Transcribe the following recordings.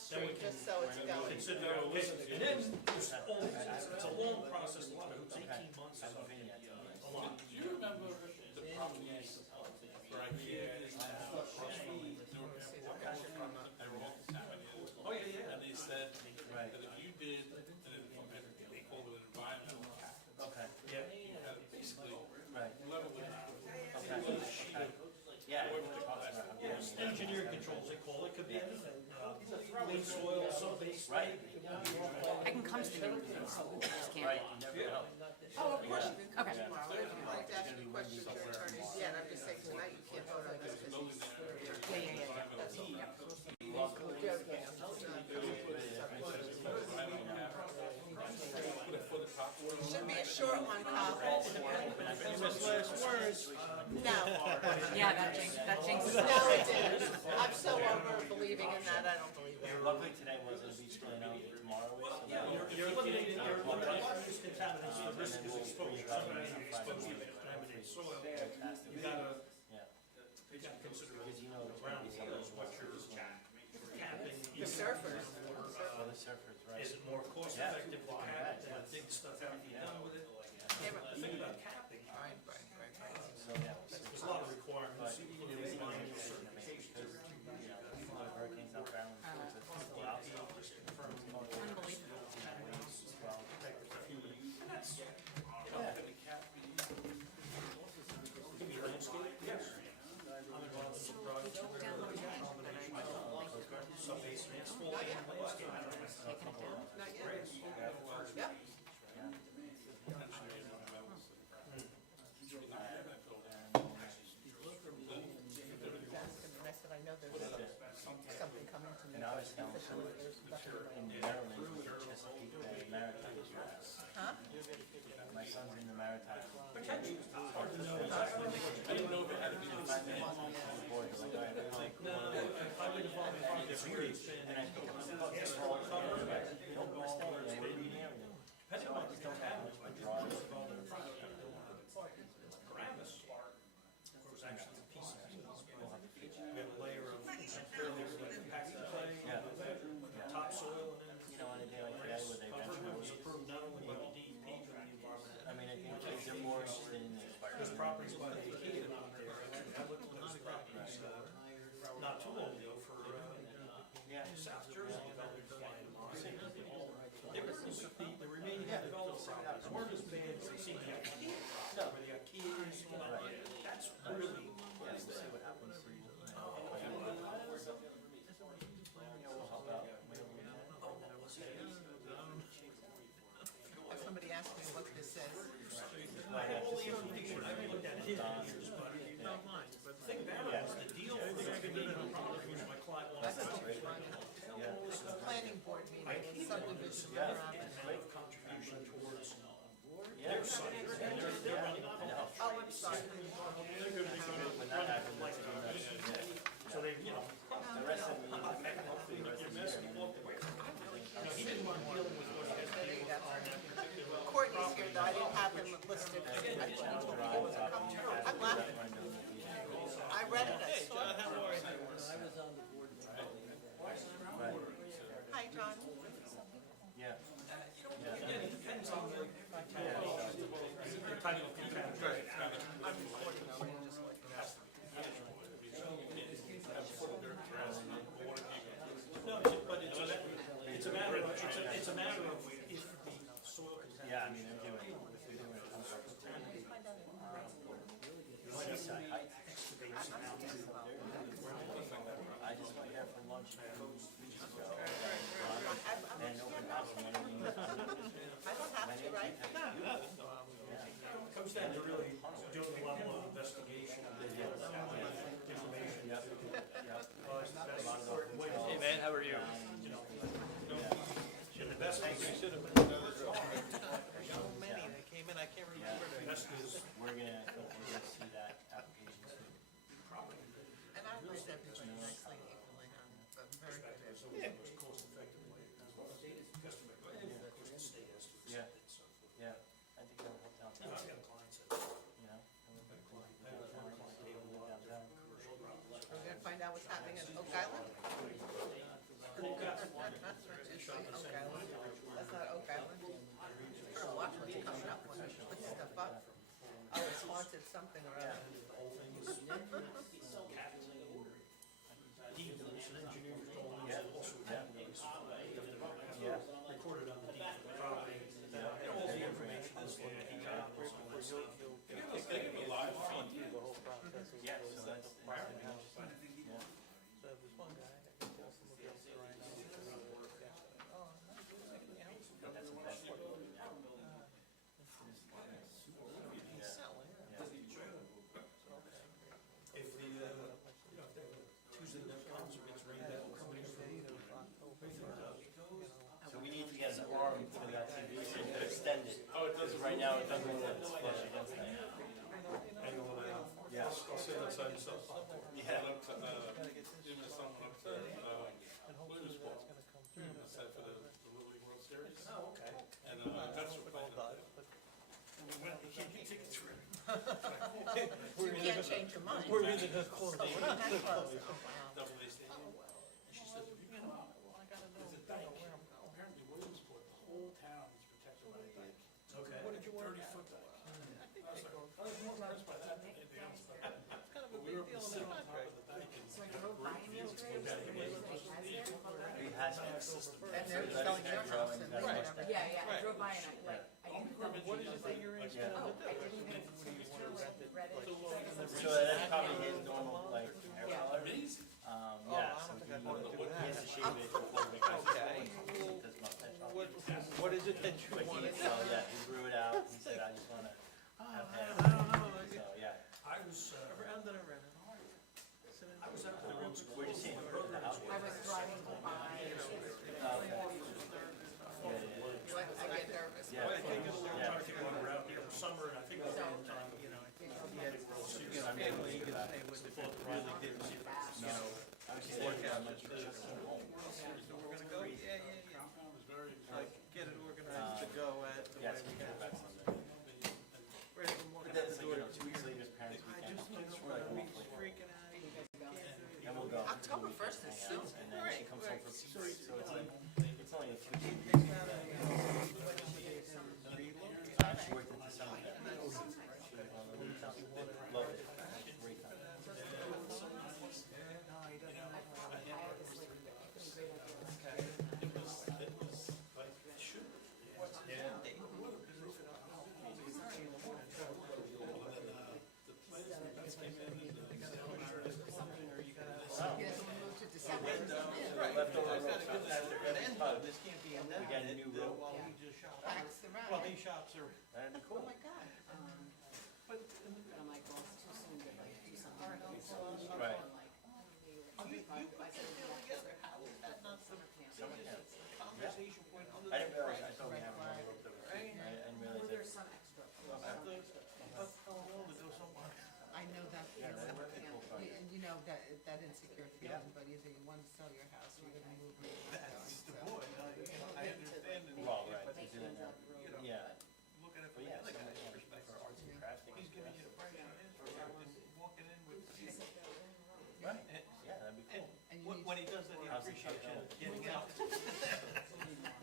Street, just so it's going. Consider that okay. And then there's always, it's a long process, a lot of hoops, 18 months is a lot. Do you remember the properties where I came across from they were all contaminated? Oh, yeah. And they said that if you did, they called it an environmental cap, Okay, Yeah. you had to basically right, level it out. okay. Yeah, I know what you're talking about. Yeah, it's engineered controls, they call it, could be anything, clean soil, sub-base. Right, I can come to the meeting, I just can't. right, you never know. Oh, of course you can come Okay. tomorrow, if you'd like to ask any questions to your attorney, yeah, and I'm just saying tonight you can't vote on this because he's. That's all. I'm joking, I'm just not. Should be a short one, Kyle. Famous last words. No, Yeah, that jinxes no, us. it didn't. I'm so over believing in that, I don't believe that. Luckily today wasn't a beach day, now tomorrow is. So You're eliminating, you're eliminating contamination, the risk is exposure, sometimes you expose you to contaminated soil. fantastic. You gotta Yeah, consider because you know there's around gonna be here some is what you're capping. The surfers. for the surfers, right? Is it more cost effective to cap it than dig stuff out and be done with it? Yeah, but- The thing about capping, Right. So, yeah. there's a lot of requirements, you know, environmental Because, certifications. you know, the hurricanes out there, there's a people out there. Unbelievable. Well, Give me landscape, yes. I'm involved in some projects. Down the line, but I don't like Sub-base asphalt and landscape. taking it down. Not yet. Yep. I said, I know there's something coming to me. And I was telling Officially, there's nothing in going Maryland, Chesapeake Bay Maritime class. Huh? My son's in the maritime. Potentially, it's hard to know. I didn't know if it had to be the same. Boy, like, all right, I'm like, No, I've been involved in projects for years, and I think I'm like, it's all together, like, don't understand, and we're reading everything. depending So on I just don't have much my drawings. Paramus, goes actually to pieces. We have a layer of compacted clay, Yeah. topsoil, and then You know, on a day like today where they cover venture, was approved not only by the DEP, but the environment. I mean, I think kids are more interested in the There's environment. properties by the kid out there, I looked at those properties, not too long ago for, Yeah. South Jersey developed they were, the remaining developed properties weren't as bad as they seem to have. Where they got kids, all that. That's really, Yeah, we'll see what happens. See. Yeah, we'll help out. Have somebody ask me what this says. I have all the information, I haven't looked at it in years, but the thing about it is the deal for the remaining property, which my client wants to Yeah. This is a planning board meeting, subdivision. Yeah. have contribution towards Yeah. their site, and they're running a pump. Oh, I'm sorry. When that happens, that's a good mess. Yeah. So they, you know, The rest of the, hopefully the rest of the year. he didn't want to deal with what he had to deal with. Courtney's here, though, I didn't have him listed. I told him he wasn't coming through. I'm laughing. I read it, I saw it. Right. Hi, John. Yeah. Again, it depends on the type of contamination. I'm recording already, just like that. No, but it's a matter of, it's a matter of if the soil contamination. Yeah, I mean, they're doing, if they're doing it, I'm sorry. Seaside Heights. I just went there for lunch a few weeks ago. And opened house and went in. I don't have to, right? It comes down to really doing a level of investigation, information. Yep. Hey man, how are you? You know, the best thing you should have So many that came in, I can't remember. the best is We're gonna see that application soon. And I read everything nicely, equally, I'm very good at it. the most cost effective way. Customer, and of course the state has to Yeah. accept it, so. Yeah, I think that'll help downtown, I've got clients that, you know? I have a client something or other. The whole thing is he was an engineer for all these, Yeah. also Yeah. recorded on the deed for the property. And all the information is what he got was on that stuff. They give a live feed. Yeah, so that's interesting. Yeah. So there's one guy that can just look up the right now. Oh, no, But that's the best one. he's selling. If the, you know, if the Tuesday night comes or gets rained out, somebody will Date of October. So we need to get an arm for that TV so you can extend it. Oh, it does. Right now it doesn't let us flush against that. Yeah. I'll sit outside and stuff. Yeah. Up to, give me something up to, Williamsport. Outside for the Little League World Series. Oh, okay. And, that's what All I done, but Well, you can't get tickets for it. You can't change your mind. we're either gonna close So it. we're not closing. Oh, wow. Double A Stadium. And she said, you know, I gotta know, there's a dike. Apparently Williamsport, the whole town is protected by a dike. Okay. What did you want? 30-foot dike. I think they go, I was more impressed by that than anything else. it's kind of a But we big were deal in sitting the on top contract. of the dike and. So I drove by him yesterday, was there really what he has there? He has that. And they're selling your house and Right. whatever. Yeah, yeah, I drove by and I, like, I didn't know. What is it that you're Yeah. interested Oh, in? I didn't even, read it. So that's probably his normal, like, hair Yeah. color. Amazing. Yeah, so he has to shave it before we go. Okay. His mustache off. What is it that you But want? so yeah, he grew it out. He said, I just wanna have hair. I don't know. So, yeah. I was, Around and around. I was out there once. Where'd you see him? In the house? I was driving by. I get nervous. Yeah. I think it'll Yeah. try to take one around here in summer, and I think it's all the time, you know, I think he had a World Series. I'm able to do that. They thought they really did, see if it's, you know, I was just working on much just came home. We're gonna go? Yeah, yeah, yeah. Townhall was very. Like, get it organized to go at the Yes, way we we came have. back Sunday. Ready to walk But out then the it's like, door. you know, 2 weeks later is parents' I weekend. just, you We're like, know, monthly. he's freaking out. He can't do it. And we'll go. October 1st is hang soon. out, and then she comes home for Peace. So it's like, it's only a 2 weeks. She worked at the summer. She loved it. Great time. He doesn't move to December. Leftover roast after every tug. This can't be We got a new rope. while he just shops. Packs around. Well, these shops are, That'd be Oh cool. my God. but I'm like, well, it's too soon to like do something. Right. I'm like, oh, maybe you put the deal together. How is that not the Summer camp. conversation point other I than didn't realize, I thought we had one rope that was, I Right. didn't Or realize there's that. some extra. to go somewhere? I know that. Yeah, that would be cool. And you know, that insecure feeling, but either you want to sell your house or you're gonna move. That's the point. I understand it. Well, right, to Make do things that up now. real. Yeah, Look at it but from the yeah, other summer guy's camp perspective. for arts and crafts. I think He's it's giving you the price on his perspective, walking in with. Right, yeah, that'd be cool. And you When need, when he does that, he How's the appreciates you Townhall? getting out. you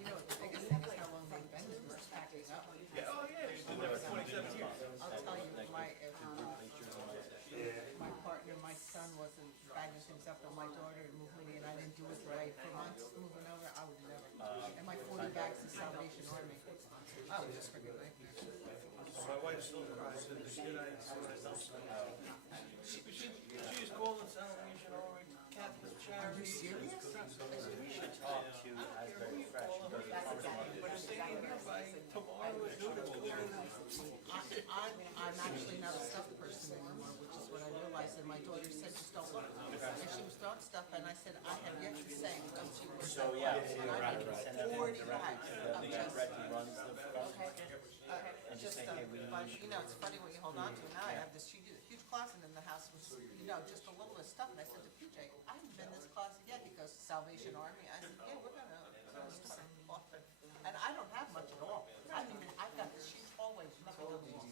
know, the biggest thing is how long they've been in this packing up. Yeah, oh, yeah, he's been there for 27 years. I'll tell you, my partner, my son wasn't bagging things up, and my daughter moved me, and I didn't do it right for months, moving over, I would never. And my 40 bags of Salvation Army, I was just freaking nightmare. My wife still cries at the shit I she's calling Salvation Army, Catholic Are you Charity. serious? We should talk to Asbury Fresh, who does the farmer's market. But if they ain't here by tomorrow at noon, it's clear. I'm actually not a stuff person anymore, which is what I realized, and my daughter said, just don't look. And she was throwing stuff, and I said, I have yet to say, don't you work So, that yeah, way. so And you're I right, made send that 40 directly bags to of the just, director who runs the farmer's market. And just just say, hey, we but, need. you know, it's funny what you hold on to. Now I have this huge closet in the house with, you know, just a little bit of stuff, and I said to PJ, I haven't been in this closet yet. He goes, Salvation Army. I said, yeah, we're gonna start off. And I don't have much at all. I mean, I've got this huge hallway, nothing on the wall.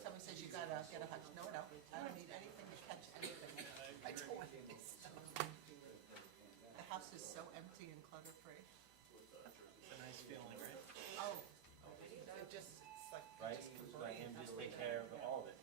Somebody says, you gotta get a hutch. No, I don't need anything to catch anything. I don't want any stuff. The house is so empty and clutter-free. It's a nice feeling, right? Oh, it just, it's like, Right, just let him just take care of all of it.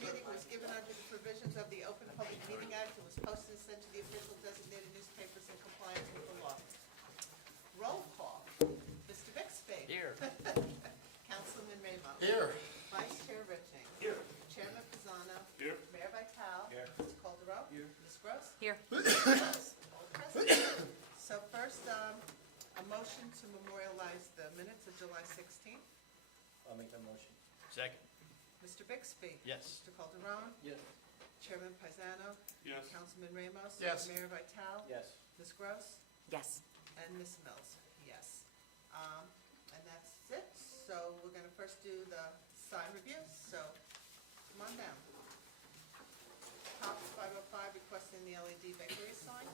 meeting was given under the provisions of the Open Public Meeting Act and was posted and sent to the official designated newspapers in compliance with the law. Roll call. Mr. Bixby. Here. Councilman Ramos. Here. Vice Chair Riching. Here. Chairman Pisano. Here. Mayor Vital. Here. Mr. Calderon. Here. Ms. Gross. Here. All present. So first, a motion to memorialize the minutes of July 16th. I'll make that motion. Second. Mr. Bixby. Yes. Mr. Calderon. Yes. Chairman Pisano. Yes. Councilman Ramos. Yes. Mayor Vital. Yes. Ms. Gross. Yes. And Ms. Mills, yes. And that's it. So we're gonna first do the sign review, so come on down. Cops 505 requesting the LED bakery sign.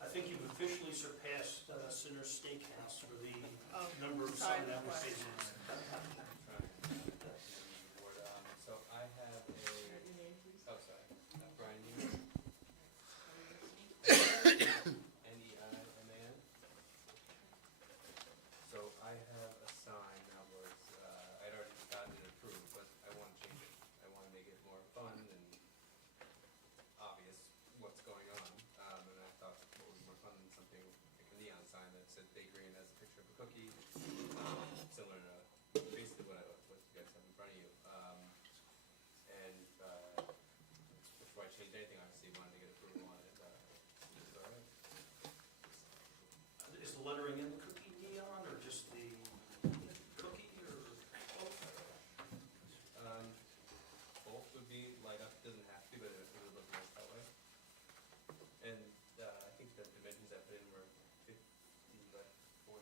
I think you've officially surpassed Sinner's Steakhouse for the Oh, number of sign sign requests. applications. So I have a, oh, sorry, Brian Neiman, N-E-I-M-A-N. So I have a sign that was, I'd already gotten it approved, but I want to change it. I want to make it more fun and obvious what's going on. And I thought what would be more fun than something like a neon sign that said bakery and has a picture of a cookie, similar to basically what you guys have in front of you. Before I changed anything, obviously wanted to get approval on it. Is that all right? Is the lettering in the cookie neon, or just the cookie, or both? Both would be light up, it doesn't have to, but it would look nice that way. And I think the dimensions I put in were 50 by 45.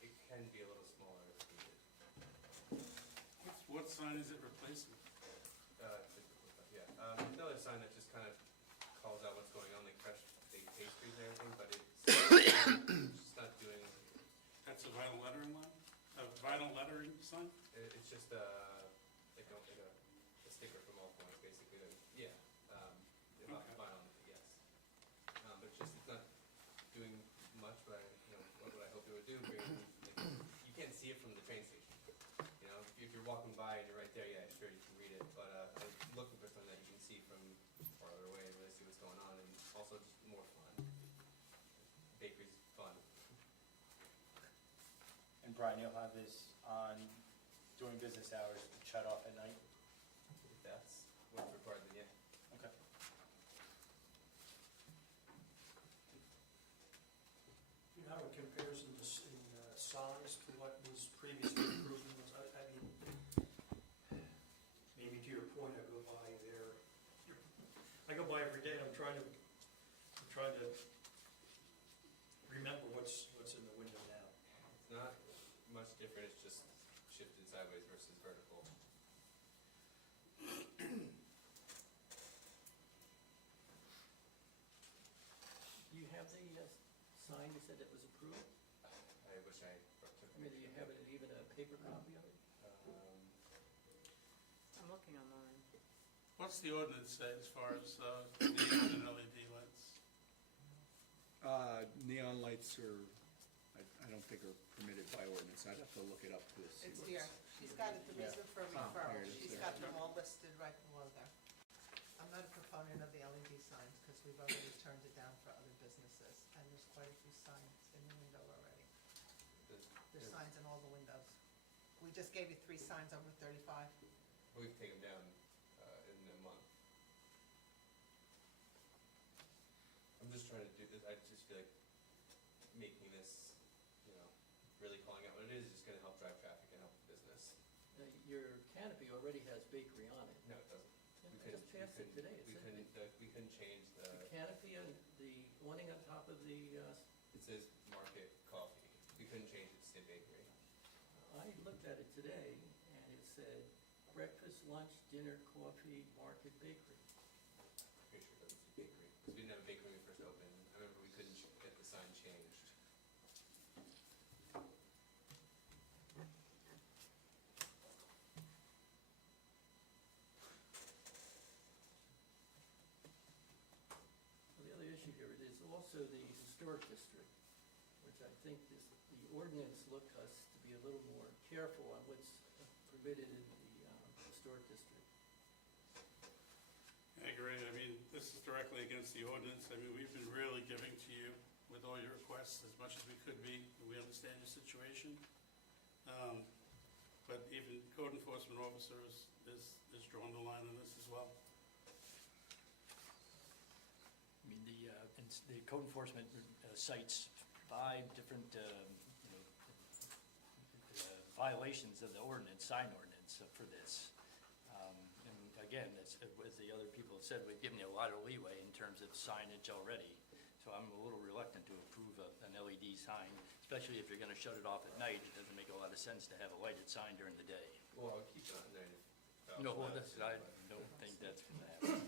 It can be a little smaller if needed. What sign is it replacing? Yeah, another sign that just kind of calls out what's going on, like fresh baked pastries and everything, but it's just not doing, That's a vinyl lettering line? A vinyl lettering sign? it's just like a sticker from all points, basically, yeah. Vinyl, yes. But it's just, it's not doing much, but what I hope it would do, you can't see it from the train station. You know, if you're walking by and you're right there, yeah, sure, you can read it, but I'm looking for something that you can see from farther away and really see what's going on, and also just more fun. Bakery's fun. And Brian, you'll have this on during business hours, shut off at night? If that's what's required, then yeah. Okay. You know, how it compares in size to what was previously approved. I mean, maybe to your point, I go by there. I go by every day, and I'm trying to remember what's in the window now. It's not much different, it's just shifted sideways versus vertical. Do you have the sign you said that was approved? I wish I took I mean, do you have it, even a paper copy of it? I'm looking online. What's the ordinance say as far as neon and LED lights? Neon lights are, I don't think are permitted by ordinance. I'd have to look it up to see It's what's. here. She's got it, the reason for referral. here it is She's there. got them all listed right below there. I'm not a proponent of the LED signs because we've already turned it down for other businesses. And there's quite a few signs in the window already. There's signs in all the windows. We just gave you 3 signs over 35. We've taken them down in a month. I'm just trying to do this, I just feel like making this, really calling out what it is going to help drive traffic and help the business. Your canopy already has bakery on it. No, it doesn't. I just passed it today, it said We couldn't change the canopy and the awning on top of the, it says market coffee. We couldn't change it to say bakery. I looked at it today, and it said breakfast, lunch, dinner, coffee, market, bakery. Pretty sure it doesn't say bakery. Because we didn't have a bakery when we first opened. I remember we couldn't get the sign changed. Well, the other issue here is also the historic district, which I think is, the ordinance looked us to be a little more careful on what's permitted in the Historic District. I agree. I mean, this is directly against the ordinance. I mean, we've been really giving to you with all your requests as much as we could be. We understand your situation. But even code enforcement officers is drawing the line on this as well. I mean, the code enforcement cites 5 different, violations of the ordinance, sign ordinance for this. And again, as the other people have said, we've given you a lot of leeway in terms of signage already. So I'm a little reluctant to approve an LED sign, especially if you're gonna shut it off at night. It doesn't make a lot of sense to have a lighted sign during the day. Well, I'll keep it on there. No, I don't think that's gonna happen.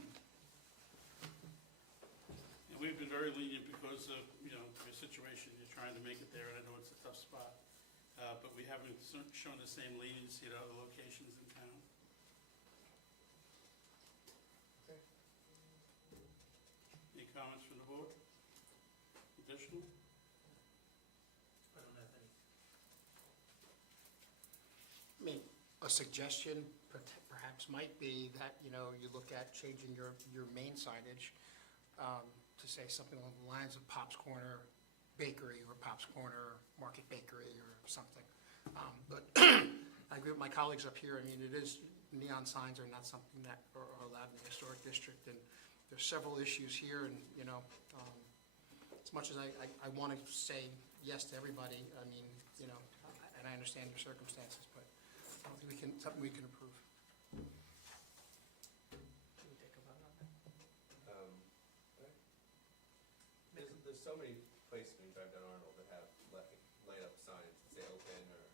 And we've been very lenient because of, your situation. You're trying to make it there, and I know it's a tough spot. But we haven't shown the same leniency at other locations in town. Any comments from the board? Additional? I don't have any. I mean, a suggestion perhaps might be that, you look at changing your main signage to say something along the lines of Pop's Corner Bakery or Pop's Corner Market Bakery or something. But I agree with my colleagues up here. I mean, neon signs are not something that are allowed in the historic district, and there's several issues here, and, as much as I want to say yes to everybody, I mean, and I understand your circumstances, but I don't think something we can approve. Can we take a vote on that? There's so many places when you drive down Arnold that have light up signs that say open or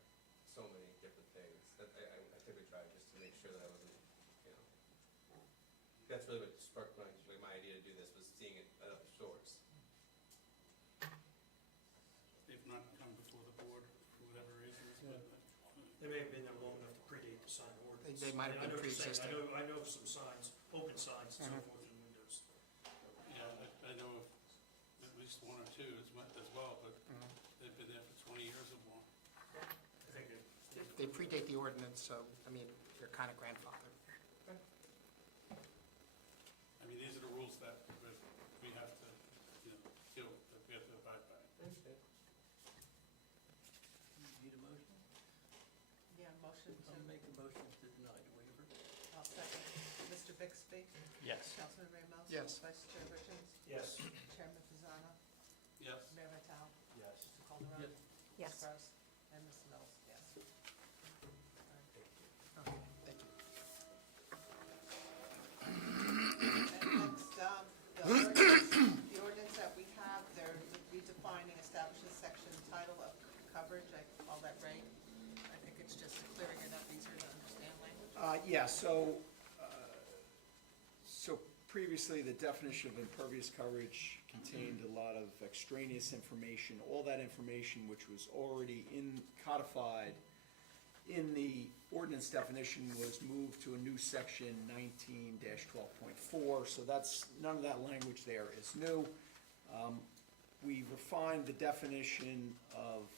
so many different things. That I typically try just to make sure that I wasn't, that's really what sparked my idea to do this, was seeing it at other stores. They've not come before the board for whatever reasons, but. They may have been there long enough to predate the sign ordinance. They might have I been know what you're saying. pre-existing. I know some signs, open signs and so Mhm. forth in windows. Yeah, I know of at least 1 or 2 as well, but they've been there for 20 years or more. I think They predate the ordinance, so, I mean, they're kind of grandfathered. I mean, these are the rules that we have to, deal with, that we have to abide by. Need a motion? Yeah, motion to, I'll make a motion to deny the waiver. I'll second. Mr. Bixby? Yes. Councilman Ramos? Yes. Vice Chair Richards? Yes. Chairman Pisano? Yes. Mayor Vitale? Yes. Mr. Calderon? Yes. Ms. Gross? And Ms. Mills, yes. Okay, thank you. And next, the ordinance that we have, they're redefining, establishing section title of coverage, I call that right. I think it's just clearing it up easier to understand language. Yeah, so previously, the definition of impervious coverage contained a lot of extraneous information. All that information, which was already codified in the ordinance definition, was moved to a new section 19-12.4, so none of that language there is new. We refined the definition of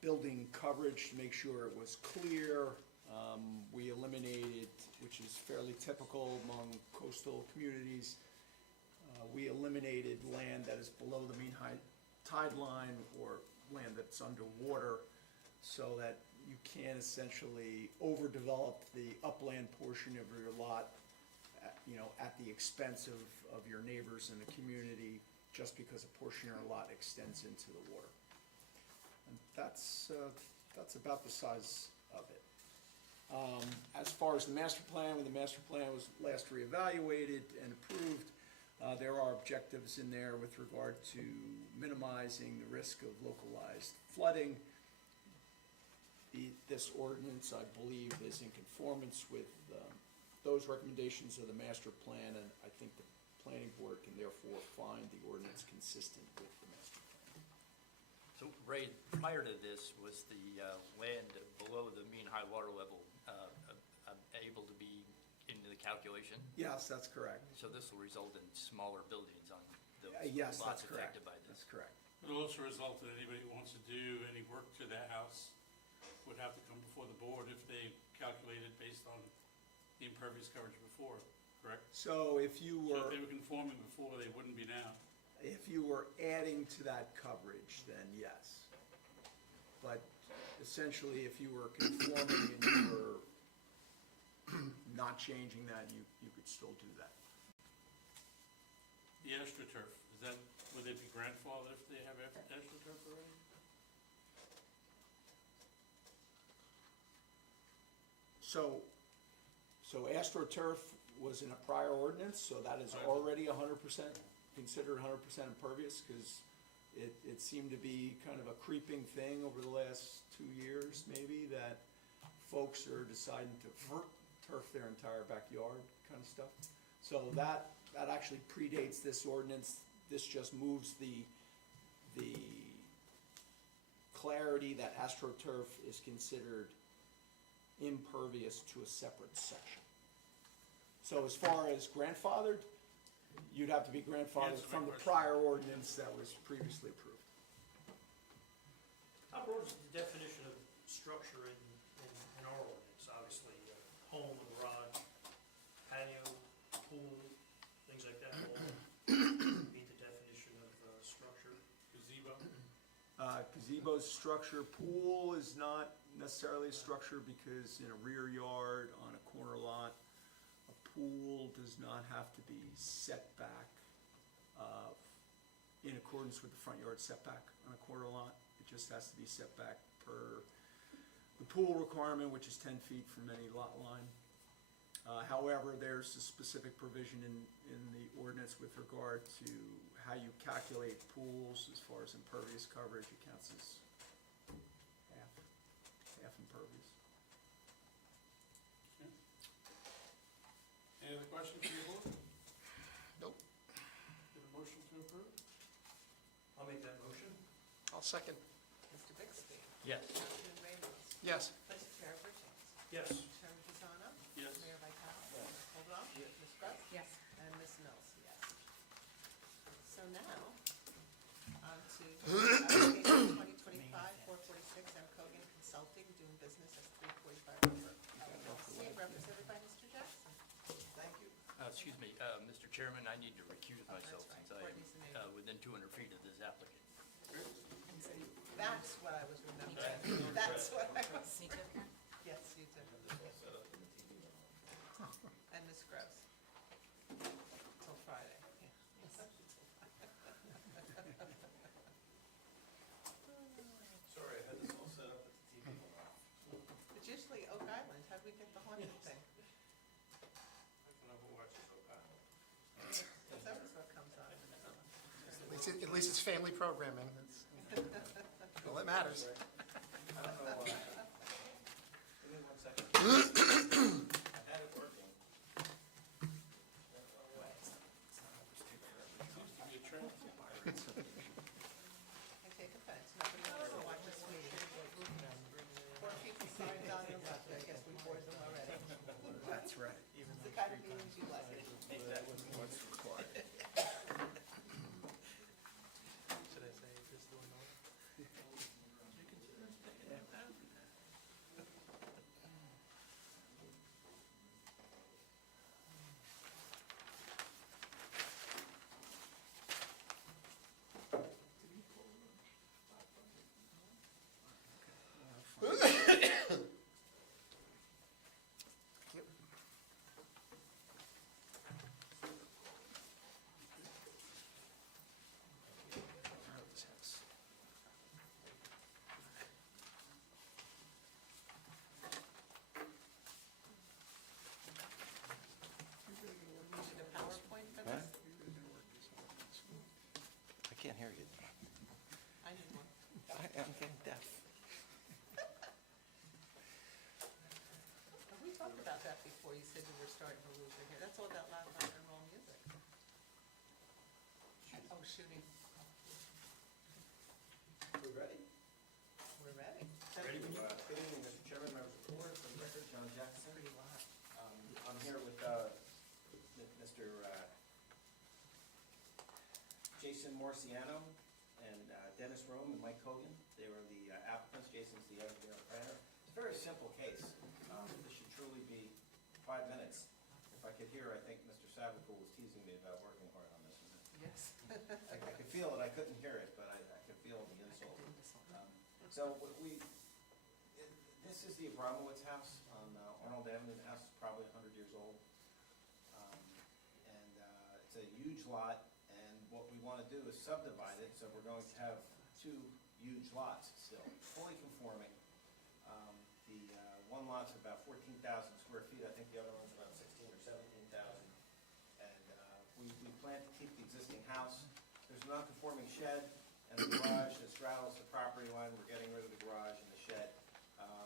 building coverage to make sure it was clear. We eliminated, which is fairly typical among coastal communities, we eliminated land that is below the mean tide line or land that's underwater, so that you can't essentially overdevelop the upland portion of your lot, at the expense of your neighbors in the community, just because a portion of your lot extends into the water. And that's about the size of it. As far as the master plan, when the master plan was last reevaluated and approved, there are objectives in there with regard to minimizing the risk of localized flooding. This ordinance, I believe, is in conformance with those recommendations of the master plan, and I think the planning board can therefore find the ordinance consistent with the master plan. So, Ray, prior to this, was the land below the mean high water level able to be into the calculation? Yes, that's correct. So this will result in smaller buildings on those Yes, lots that's correct. affected by this? That's correct. It'll also result in anybody who wants to do any work to that house would have to come before the board if they calculated based on the impervious coverage before, correct? So if you So if were, they were conforming before, they wouldn't be now. if you were adding to that coverage, then yes. But essentially, if you were conforming and you were not changing that, you could still do that. The AstroTurf, is that, would they be grandfathered if they have AstroTurf already? So AstroTurf was in a prior ordinance, so that is already 100%, considered 100% impervious, because it seemed to be kind of a creeping thing over the last 2 years, maybe, that folks are deciding to turf their entire backyard kind of stuff. So that actually predates this ordinance. This just moves the clarity that AstroTurf is considered impervious to a separate section. So as far as grandfathered, you'd have to be grandfathered Answer my from the question. prior ordinance that was previously approved. How broad is the definition of structure in our ordinance? Obviously, home, garage, patio, pool, things like that all meet the definition of structure. Gazebo? Gazebo's structure, pool is not necessarily a structure because in a rear yard, on a corner lot, a pool does not have to be set back in accordance with the front yard setback on a corner lot. It just has to be set back per the pool requirement, which is 10 feet from any lot line. However, there's a specific provision in the ordinance with regard to how you calculate pools as far as impervious coverage. It counts as half impervious. Okay. Any other questions from the board? Nope. Get a motion to approve? I'll make that motion. I'll second. Mr. Bixby? Yes. Councilman Reynolds? Yes. Vice Chair Richards? Yes. Chairman Pisano? Yes. Mayor Vitale? Ms. Holdenoff? Ms. Grubb? Yes. And Ms. Mills, yes. So now, on to application 2025-446, M. Cogan Consulting, doing business as 345 River LLC, represented by Mr. Jackson. Thank you. Excuse me, Mr. Chairman, I need to recuse myself right. since I Courtney's the name. am within 200 feet of this applicant. That's what I was remembering. That's what I was, Me too, Karen? yes, you did. And Ms. Gross. Till Friday, yeah. Sorry, I had this all set up at the TV. It's usually Oak Island, how'd we get the haunted thing? I don't know who watches Ohio. That's always what comes on. At least it's family programming. That's all that matters. I don't know why. Give me 1 second. I had it working. Seems to be a trend. I take offense, nobody wants to watch us meeting. Poor people signed on and left, I guess we bored them already. That's right. It's the kind of meetings you like. What's required. Should I say this door no? We need a PowerPoint for this? I can't hear you. I need one. I'm getting deaf. Have we talked about that before? You said you were starting to lose your hair. That's all about loud rock and roll music. Oh, shooting. We're ready? We're ready. Ready when you are. Good evening, Mr. Chairman, members of the board, for the record, John Jackson. Pretty loud. I'm here with Mr. Jason Morciano and Dennis Rome and Mike Hogan. They were the applicants. Jason's the engineer planner. very simple case. This should truly be 5 minutes. If I could hear, I think Mr. Savacool was teasing me about working hard on this. Yes. I could feel it, I couldn't hear it, but I could feel the insult. So this is the Abramowitz house on Arnold Avenue. The house is probably 100 years old. And it's a huge lot, and what we want to do is subdivide it, so we're going to have 2 huge lots still, fully conforming. The one lot's about 14,000 square feet. I think the other one's around 16 or 17,000. And we plan to keep the existing house. There's a non-conforming shed and a garage that straddles the property line. We're getting rid of the garage and the shed.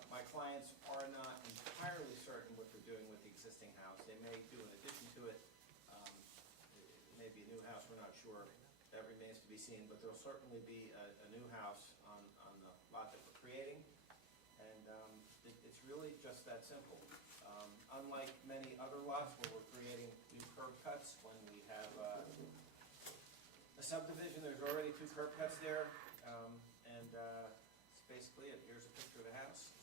My clients are not entirely certain what they're doing with the existing house. They may do an addition to it. It may be a new house, we're not sure. That remains to be seen, but there'll certainly be a new house on the lot that we're creating. And it's really just that simple. Unlike many other lots where we're creating new curb cuts, when we have a subdivision, there's already 2 curb cuts there. And it's basically it. Here's a picture of the house.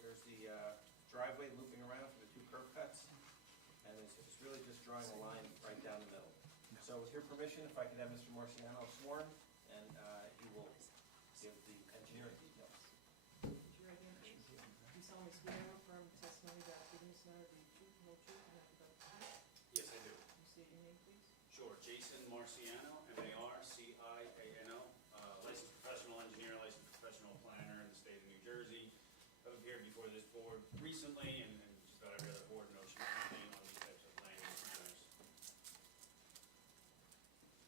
There's the driveway looping around for the 2 curb cuts. And it's really just drawing a line right down the middle. So with your permission, if I could have Mr. Marciano sworn, and he will give the engineering details. Would you write in, please? You solemnly swear or affirm the testimony that the witness matter be true, no truth, and nothing but the truth? Yes, I do. You state your name, please. Sure. Jason Marciano, M-A-R-C-I-A-N-O, licensed professional engineer, licensed professional planner in the state of New Jersey. I've appeared before this board recently, and just about every other board in Ocean County on these types of land use matters.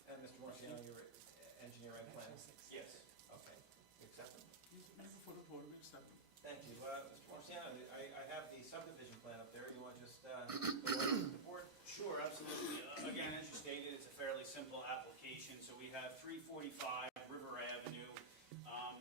And Mr. Marciano, your engineer and planner? Yes. Okay. You accept them? Before the board, we accept them. Thank you. Mr. Marciano, I have the subdivision plan up there. You want to just go over the board? Sure, absolutely. Again, as you stated, it's a fairly simple application. So we have 345 River Avenue.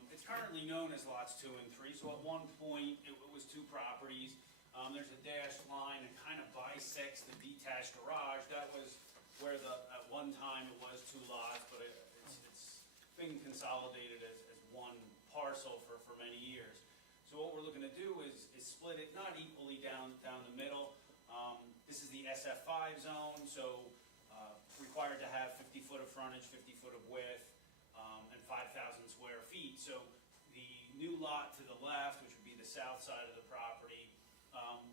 It's currently known as lots 2 and 3. So at one point, it was 2 properties. There's a dashed line that kind of bisects the detached garage. That was where at one time it was 2 lots, but it's been consolidated as one parcel for many years. So what we're looking to do is split it not equally down the middle. This is the SF5 zone, so required to have 50 foot of frontage, 50 foot of width, and 5,000 square feet. So the new lot to the left, which would be the south side of the property,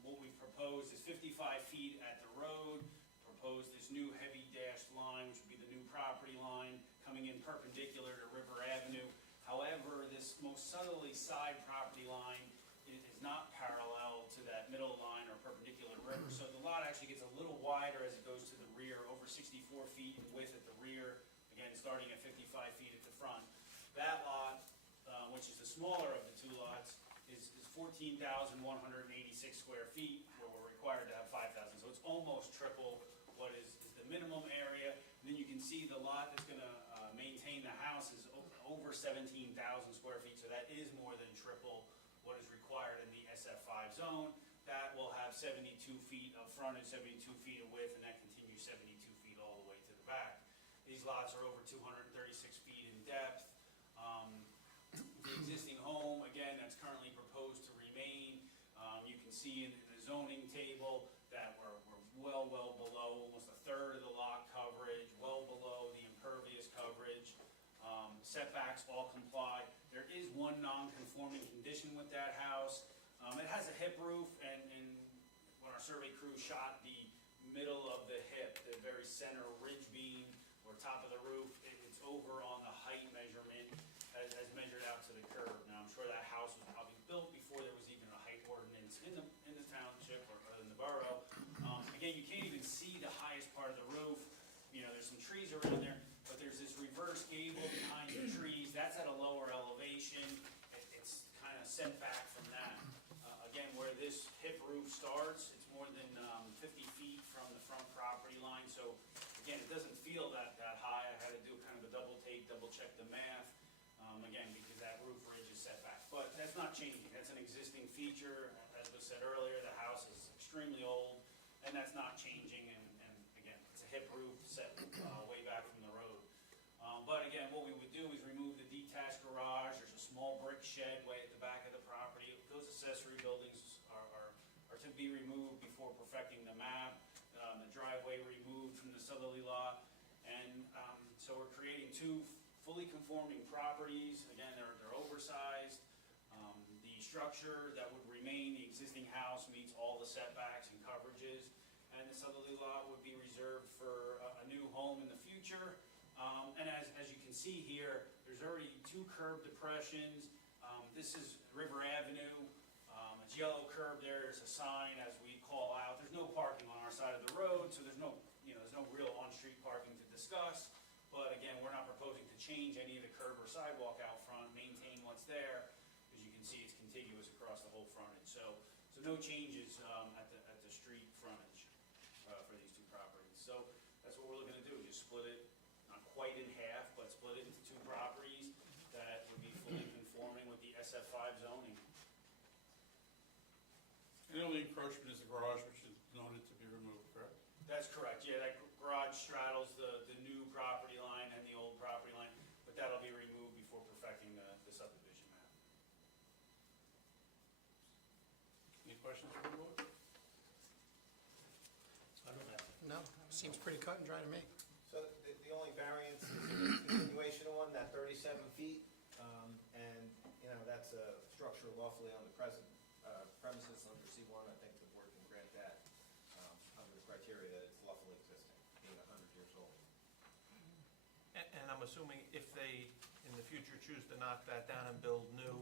what we've proposed is 55 feet at the road, proposed this new heavy dashed line, which would be the new property line, coming in perpendicular to River Avenue. However, this most southerly side property line is not parallel to that middle line or perpendicular to river. So the lot actually gets a little wider as it goes to the rear, over 64 feet in width at the rear, again, starting at 55 feet at the front. That lot, which is the smaller of the 2 lots, is 14,186 square feet, where we're required to have 5,000. So it's almost triple what is the minimum area. And then you can see the lot that's going to maintain the house is over 17,000 square feet, so that is more than triple what is required in the SF5 zone. That will have 72 feet of frontage, 72 feet of width, and that continues 72 feet all the way to the back. These lots are over 236 feet in depth. The existing home, again, that's currently proposed to remain. You can see in the zoning table that we're well below, almost a third of the lot coverage, well below the impervious coverage. Setbacks all comply. There is one non-conforming condition with that house. It has a hip roof, and when our survey crew shot the middle of the hip, the very center ridge beam or top of the roof, it's over on the height measurement as measured out to the curb. Now, I'm sure that house was probably built before there was even a height ordinance in the township or in the borough. Again, you can't even see the highest part of the roof. You know, there's some trees around there, but there's this reverse gable behind the trees. That's at a lower elevation. It's kind of set back from that. Again, where this hip roof starts, it's more than 50 feet from the front property line. So again, it doesn't feel that high. I had to do kind of a double check the math. Again, because that roof ridge is set back. But that's not changing. That's an existing feature. As was said earlier, the house is extremely old, and that's not changing. And again, it's a hip roof set way back from the road. But again, what we would do is remove the detached garage. There's a small brick shed way at the back of the property. Those accessory buildings be removed before perfecting the map, the driveway removed from the southerly lot. And so we're creating two fully conforming properties. Again, they're oversized. The structure that would remain, the existing house, meets all the setbacks and coverages. And the southerly lot would be reserved for a new home in the future. And as you can see here, there's already two curb depressions. This is River Avenue. It's yellow curb there. There's a sign as we call out. There's no parking on our side of the road, so there's no real on-street parking to discuss. But again, we're not proposing to change any of the curb or sidewalk out front, maintain what's there. As you can see, it's contiguous across the whole frontage. So no changes at the street frontage for these two properties. So that's what we're looking to do, just split it, not quite in half, but split it into two properties that would be fully conforming with the SF5 zoning. And the only encroachment is the garage, which is noted to be removed, correct? That's correct, yeah, that garage straddles the new property line and the old property line, but that'll be removed before perfecting the subdivision map. Any questions from the board? I don't have that. No, seems pretty cut and dry to me. So the only variance is a continuation on that 37 feet, and, you know, that's a structure lawfully on the present premises under C1. I think the board can grant that under the criteria that it's lawfully existing, being 100 years old. And I'm assuming if they, in the future, choose to knock that down and build new,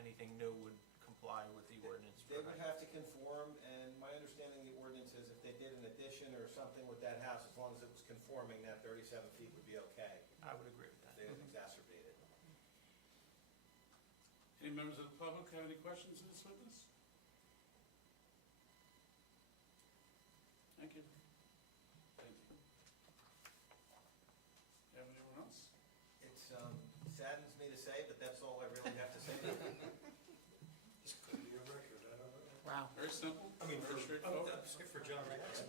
anything new would comply with the ordinance? They would have to conform, and my understanding of the ordinance is if they did an addition or something with that house, as long as it was conforming, that 37 feet would be okay. I would agree with that. They didn't exacerbate it. Any members of the public have any questions of this witness? Thank you. Thank you. Have anyone else? It saddens me to say, but that's all I really have to say. This could be a record, I don't know. Wow. Very simple, I mean, very straightforward. for John Jackson.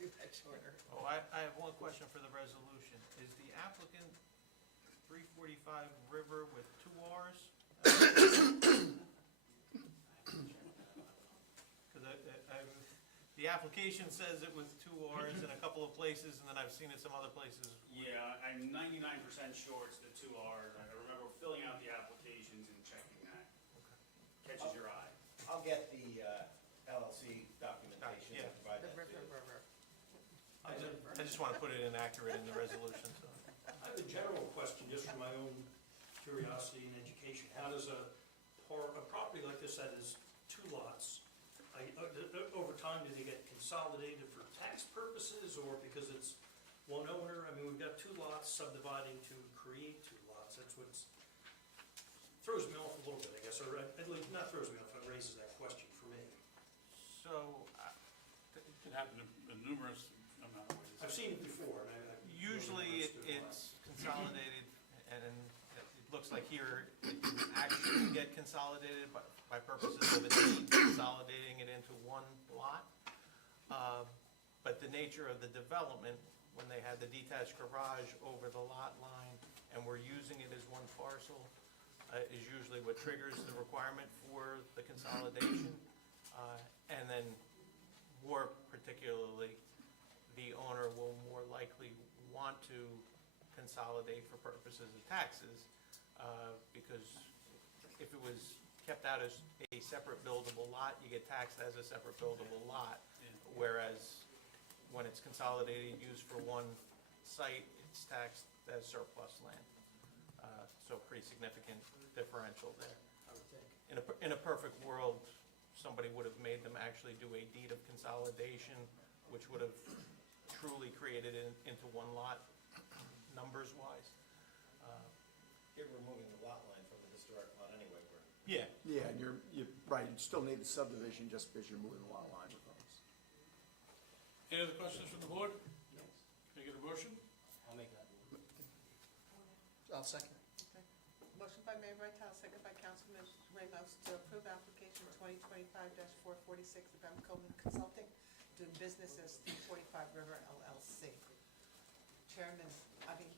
Do that shorter. Oh, I have one question for the resolution. Is the applicant 345 River with two Rs? Because the application says it was two Rs in a couple of places, and then I've seen it some other places. Yeah, I'm 99% sure it's the two R's. I remember filling out the applications and checking that. Catches your eye. I'll get the LLC documentation Yeah. and provide The that to you. river. I just want to put it inaccurate in the resolution, so. I have a general question, just for my own curiosity and education. How does a property like this that is two lots, over time, do they get consolidated for tax purposes or because it's one owner? I mean, we've got two lots subdividing to create two lots. That's what throws me off a little bit, I guess, or at least not throws me off, it raises that question for me. So, It happened in numerous amount of ways. I've seen it before, and usually it's consolidated, and it looks like here it didn't actually get consolidated by purposes of a deed, consolidating it into one lot. But the nature of the development, when they had the detached garage over the lot line, and we're using it as one parcel, is usually what triggers the requirement for the consolidation. And then more particularly, the owner will more likely want to consolidate for purposes of taxes, because if it was kept out as a separate buildable lot, you get taxed as a separate buildable lot, whereas when it's consolidated, used for one site, it's taxed as surplus land. So pretty significant differential there. I would think. In a perfect world, somebody would have made them actually do a deed of consolidation, which would have truly created it into one lot, numbers-wise. You're removing the lot line from the historic lot anyway, Bert. Yeah. Yeah, and you're right, you still need the subdivision just because you're moving the lot line with those. Any other questions from the board? Can I get a motion? I'll make that. I'll second. Okay. Motion by Mayor Vital, second by Councilman Ramos to approve application 2025-446 of M. Coleman Consulting, doing business as 345 River LLC.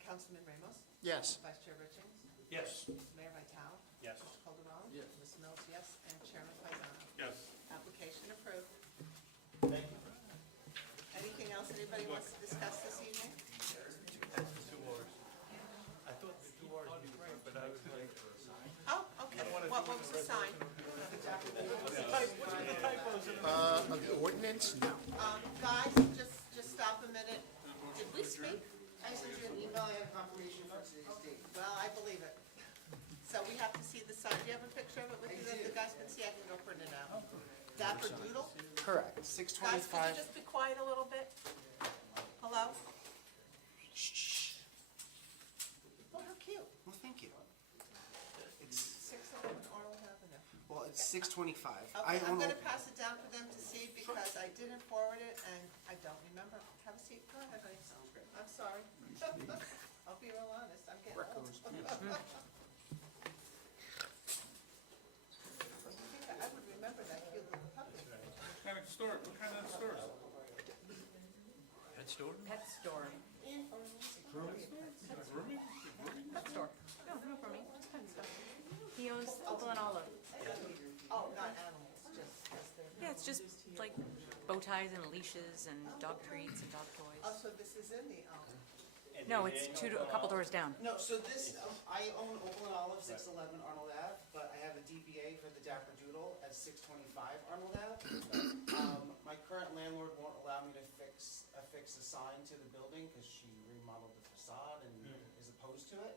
Councilman Ramos? Yes. Vice Chair Richings? Yes. Mayor Vital? Yes. Mr. Calderon? Yes. Ms. Mills, yes, and Chairman Paisano. Yes. Application approved. Anything else anybody wants to discuss this evening? I thought the 2 hours would be right, but I was like. Oh, okay. What was the sign? Of the ordinance? No. Guys, just stop a minute. Did we speak? I sent you an email, I have confirmation for today's date. Well, I believe it. So we have to see the sign. Do you have a picture of it with you that the guys can see? I can go print it out. Dapper Doodle? Correct, Guys, could you 625. just be quiet a little bit? Hello? Oh, how cute. Well, thank you. It's, 611 Arnold Avenue. well, it's 625. Okay, I'm gonna pass it down for them to see because I didn't forward it and I don't remember. Have a seat. Go ahead, honey. I'm sorry. I'll be real honest. I'm getting old. I would remember that cute little puppy. What kind of store, what kind of store? Pet store? Pet store. Grooming? Pet store. No, no grooming, just pet stuff. He owns Opal and Olive. Oh, not animals, just their. Yeah, it's just like bow ties and leashes and dog treats and dog toys. Oh, so this is in the, No, it's a couple doors down. No, so this, I own Opal and Olive, 611 Arnold Ave, but I have a DBA for the Dapper Doodle at 625 Arnold Ave. My current landlord won't allow me to affix a sign to the building because she remodeled the facade and is opposed to it.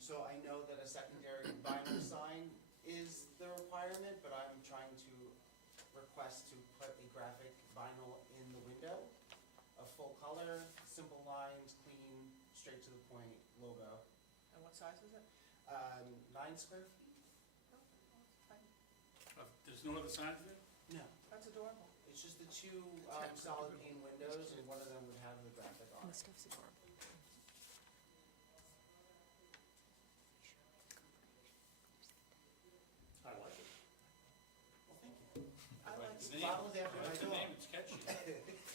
So I know that a secondary vinyl sign is the requirement, but I'm trying to request to put a graphic vinyl in the window, a full color, simple lines, clean, straight to the point logo. and what size is it? 9 square feet? There's no other signs there? No, That's adorable. it's just the 2 solid pane windows, and one of them would have the graphic on And it. the stuff's adorable. I like it. Well, thank you. I like The it. name. Follows after I my like the dog. name, it's catchy.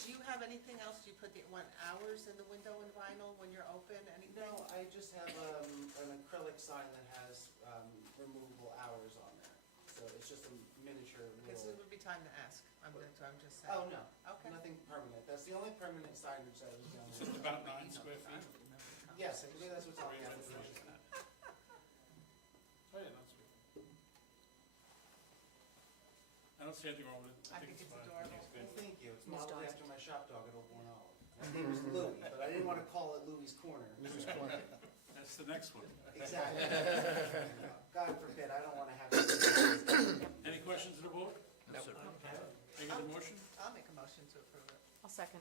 Do you have anything else? Do you want hours in the window in vinyl when you're open, anything? No, I just have an acrylic sign that has removable hours on there. So it's just a miniature Because it little. would be time to ask. I'm just saying. Oh, no, Okay. nothing permanent. That's the only permanent signage that was down This is there. about 9 square feet. Yes, I believe that's what's on the application. Oh, yeah, that's good. I don't see anything wrong with it. I think it's fine. adorable. Well, thank you. It's Miss modeled Dawes. after my shop dog at Opal and Olive. His name was Louie, but I didn't want to call it Louie's Corner. That's the next one. Exactly. God forbid, I don't want to have. Any questions of the board? No, sir. Any other motion? I'll make a motion to approve it. I'll second.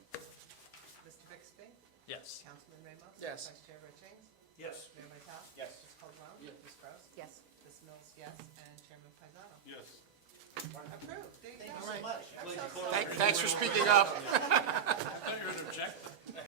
Mr. Bixby? Yes. Councilman Ramos? Yes. Vice Chair Richings? Yes. Mayor Vital? Yes. Ms. Caldwell? Yes. Ms. Gross? Yes. Ms. Mills, yes, and Chairman Paisano. Yes. Approved, there you Thank go. you so much. I'm so sorry. Thanks for speaking up. I thought you were an objector.